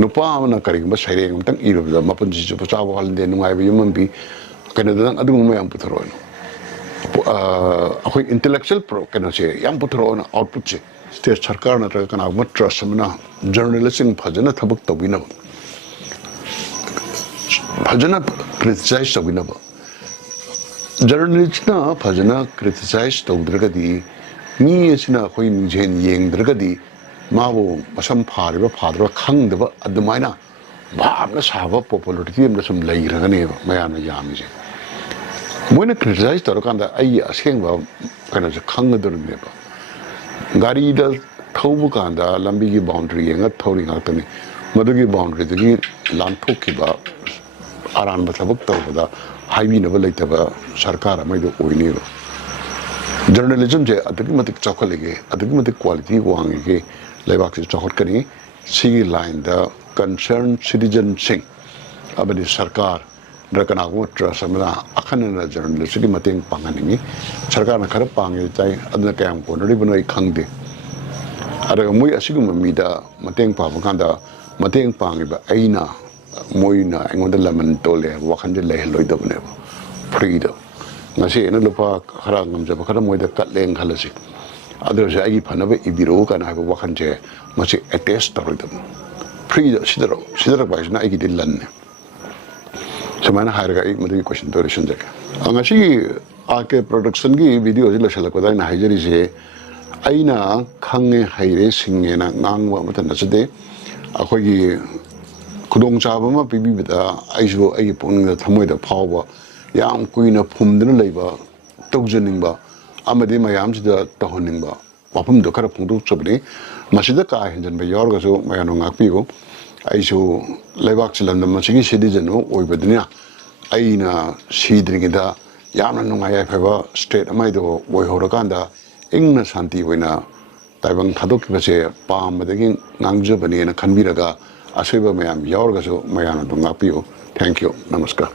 ꯅꯨꯄꯥ ꯑꯃꯅ ꯀꯔꯤꯒꯨꯝꯕ ꯁꯩꯔꯦꯡ ꯑꯃꯇꯪ ꯏꯔꯨꯕꯗ ꯃꯄꯨꯟꯁꯤꯁꯨ ꯆꯥꯕ ꯋꯥꯍꯟꯗꯦ ꯅꯨꯡꯉꯥꯏꯕ ꯌꯨꯝ ꯑꯃ ꯄꯤ ꯀꯩꯅꯣꯗ ꯅꯪ ꯑꯗꯨꯒꯨꯝꯕ ꯃꯌꯥꯝ ꯄꯨꯊꯣꯔꯛꯑꯣꯅꯣ ꯑꯩꯈꯣꯏ ꯏꯟꯇꯦꯂꯦꯛꯆꯨꯋꯦꯜ ꯀꯩꯅꯣꯁꯦ ꯌꯥꯝ ꯄꯨꯊꯣꯔꯛꯑꯣꯅ ꯑꯥꯎꯠꯄꯨꯠꯁꯦ ꯁ꯭ꯇꯦꯠ ꯁꯔꯀꯥꯔ ꯅꯠꯇ꯭ꯔꯒ ꯀꯅꯥꯒꯨꯝꯕ ꯇ꯭ꯔꯁ ꯑꯃꯅ ꯖꯔꯅꯦꯂꯤꯁꯁꯤꯡ ꯐꯖꯅ ꯊꯕꯛ ꯇꯧꯕꯤꯅꯕ ꯐꯖꯅ ꯀ꯭ꯔꯤꯇꯤꯁꯥꯏꯖ ꯇꯧꯕꯤꯅꯕ ꯖꯔꯅꯦꯂꯤꯁꯅ ꯐꯖꯅ ꯀ꯭ꯔꯤꯇꯤꯁꯥꯏꯖ ꯇꯧꯗ꯭ꯔꯒꯗꯤ ꯃꯤ ꯑꯁꯤꯅ ꯑꯩꯈꯣꯏ ꯃꯤꯡꯖꯦꯜ ꯌꯦꯡꯗ꯭ꯔꯒꯗꯤ ꯃꯥꯕꯨ ꯃꯁꯝ ꯐꯥꯔꯤꯕ ꯐꯥꯗ꯭ꯔꯕ ꯈꯪꯗꯕ ꯑꯗꯨꯃꯥꯏꯅ ꯚꯥꯞꯅ ꯁꯥꯕ ꯄꯣꯄꯨꯂꯔꯤꯇꯤ ꯑꯃꯗ ꯁꯨꯝ ꯂꯩꯈ꯭ꯔꯒꯅꯦꯕ ꯃꯌꯥꯝꯅ ꯌꯥꯝꯃꯤꯁꯦ ꯃꯣꯏꯅ ꯀ꯭ꯔꯤꯇꯤꯁꯥꯏꯖ ꯇꯧꯔꯀꯥꯟꯗ ꯑꯩꯒꯤ ꯑꯁꯦꯡꯕ ꯀꯩꯅꯣꯁꯦ ꯈꯪꯒꯗꯧꯔꯤꯕꯅꯦꯕ ꯒꯥꯔꯤꯗ ꯊꯧꯕ ꯀꯥꯟꯗ ꯂꯝꯕꯤꯒꯤ ꯕꯥꯎꯟꯗꯔꯤ ꯌꯦꯡꯉ ꯊꯧꯔꯤ ꯉꯥꯛꯇꯅꯤ ꯃꯗꯨꯒꯤ ꯕꯥꯎꯟꯗꯔꯤꯗꯒꯤ ꯂꯥꯟꯊꯣꯛꯈꯤꯕ ꯑꯔꯥꯟꯕ ꯊꯕꯛ ꯇꯧꯕꯗ ꯍꯥꯏꯕꯤꯅꯕ ꯂꯩꯇꯕ ꯁꯔꯀꯥꯔ ꯑꯃꯗ ꯑꯣꯏꯅꯦꯕ ꯖꯔꯅꯦꯂꯤꯖꯝꯁꯦ ꯑꯗꯨꯛꯀꯤ ꯃꯇꯤꯛ ꯆꯥꯎꯈꯠꯂꯤꯒꯦ ꯑꯗꯨꯛꯀꯤ ꯃꯇꯤꯛ ꯀ꯭ꯋꯥꯂꯤꯇꯤ ꯋꯥꯡꯉꯤꯒꯦ ꯂꯩꯕꯥꯛꯁꯦ ꯆꯥꯎꯈꯠꯀꯅꯤ ꯁꯤꯒꯤ ꯂꯥꯏꯟꯗ ꯀꯟꯁꯔꯟ ꯁꯤꯇꯤꯖꯟꯁꯤꯡ ꯑꯃꯗꯤ ꯁꯔꯀꯥꯔ ꯅꯠꯇ꯭ꯔꯒ ꯀꯅꯥꯒꯨꯝꯕ ꯇ꯭ꯔꯁ ꯑꯃꯅ ꯑꯈꯟꯅꯅ ꯖꯔꯅꯦꯂꯤꯁꯀꯤ ꯃꯇꯦꯡ ꯄꯥꯡꯍꯟꯅꯤꯡꯉꯤ ꯁꯔꯀꯥꯔꯅ ꯈꯔ ꯄꯥꯡꯉꯦ ꯇꯥꯏ ꯑꯗꯨꯅ ꯀꯌꯥꯝ ꯀꯣꯟꯅꯔꯤꯕꯅꯣ ꯑꯩ ꯈꯪꯗꯦ ꯑꯗꯨꯒ ꯃꯣꯏ ꯑꯁꯤꯒꯨꯝꯕ ꯃꯤꯗ ꯃꯇꯦꯡ ꯄꯥꯡꯕ ꯀꯥꯟꯗ ꯃꯇꯦꯡ ꯄꯥꯡꯉꯤꯕ ꯑꯩꯅ ꯃꯣꯏꯅ ꯑꯩꯉꯣꯟꯗ ꯂꯃꯟ ꯇꯣꯜꯂꯦ ꯍꯥꯏꯕ ꯋꯥꯈꯟꯁꯦ ꯂꯩꯍꯜꯂꯣꯏꯗꯕꯅꯦꯕ ꯐ꯭ꯔꯤꯗ ꯉꯁꯤ ꯑꯩꯅ ꯂꯨꯄꯥ ꯈꯔ ꯉꯝꯖꯕ ꯈꯔ ꯃꯣꯏꯗ ꯀꯠꯂꯦꯅ ꯈꯜꯂꯁꯤ ꯑꯗꯨ ꯑꯣꯏꯔꯁꯨ ꯑꯩꯒꯤ ꯐꯅꯕ ꯏꯕꯤꯔꯛꯎ ꯀꯥꯏꯅ ꯍꯥꯏꯕ ꯋꯥꯈꯟꯁꯦ ꯃꯁꯤ ꯑꯦꯇꯦꯁ ꯇꯧꯔꯣꯏꯗꯕꯅꯤ ꯐ꯭ꯔꯤꯗ ꯁꯤꯗꯔꯛꯄ ꯍꯥꯏꯁꯤꯅ ꯑꯩꯒꯤꯗꯤ ꯂꯟꯅꯤ ꯁꯨꯃꯥꯏꯅ ꯍꯥꯏꯔꯒ ꯑꯩ ꯃꯗꯨꯒꯤ ꯀꯣꯏꯁꯟꯗꯣ ꯂꯣꯏꯁꯤꯟꯖꯒꯦ ꯉꯁꯤꯒꯤ ꯑꯥꯔ ꯄ꯭ꯔꯣꯗꯛꯁꯟꯒꯤ ꯚꯤꯗꯤꯑꯣꯁꯤ ꯂꯣꯏꯁꯤꯜꯂꯛꯄꯗ ꯑꯩꯅ ꯍꯥꯏꯖꯔꯤꯁꯦ ꯑꯩꯅ ꯈꯪꯉꯦ ꯍꯩꯔꯦ ꯁꯤꯡꯉꯦꯅ ꯉꯥꯡꯕ ꯑꯃꯠꯇ ꯅꯠꯆꯗꯦ ꯑꯩꯈꯣꯏꯒꯤ ꯈꯨꯗꯣꯡꯆꯥꯕ ꯑꯃ ꯄꯤꯕꯤꯕꯗ ꯑꯩꯁꯨ ꯑꯩꯒꯤ ꯄꯨꯛꯅꯤꯡꯗ ꯊꯃꯣꯏꯗ ꯐꯥꯎꯕ ꯌꯥꯝ ꯀꯨꯏꯅ ꯐꯨꯝꯗꯨꯅ ꯂꯩꯕ ꯇꯧꯖꯅꯤꯡꯕ ꯑꯃꯗꯤ ꯃꯌꯥꯝꯁꯤꯗ ꯇꯧꯍꯟꯅꯤꯡꯕ ꯋꯥꯐꯝꯗꯣ ꯈꯔ ꯐꯣꯡꯗꯣꯛꯆꯕꯅꯤ ꯃꯁꯤꯗ ꯀꯥ ꯍꯦꯟꯖꯟꯕ ꯌꯥꯎꯔꯒꯁꯨ ꯃꯌꯥꯝꯅ ꯉꯥꯛꯄꯤꯌꯨ ꯑꯩꯁꯨ ꯂꯩꯕꯥꯛꯁꯤ ꯂꯝꯗꯝ ꯑꯁꯤꯒꯤ ꯁꯤꯇꯤꯖꯟ ꯑꯃ ꯑꯣꯏꯕꯗꯨꯅ ꯑꯩꯅ ꯁꯤꯗ꯭ꯔꯤꯉꯩꯗ ꯌꯥꯝꯅ ꯅꯨꯡꯉꯥꯏ ꯌꯥꯏꯐꯕ ꯁ꯭ꯇꯦꯠ ꯑꯃꯗꯣ ꯑꯣꯏꯍꯧꯔꯀꯥꯟꯗ ꯏꯪꯅ ꯁꯥꯟꯇꯤ ꯑꯣꯏꯅ ꯇꯥꯏꯕꯪ ꯊꯥꯗꯣꯛꯈꯤꯕꯁꯦ ꯄꯥꯝꯕꯗꯒꯤ ꯉꯥꯡꯖꯕꯅꯦꯅ ꯈꯟꯕꯤꯔꯒ ꯑꯁꯣꯏꯕ ꯃꯌꯥꯝ ꯌꯥꯎꯔꯒꯁꯨ ꯃꯌꯥꯝꯅ ꯑꯗꯨꯝ ꯉꯥꯛꯄꯤꯌꯨ ꯊꯦꯡꯛ ꯌꯨ ꯅꯃꯁꯀꯥꯔ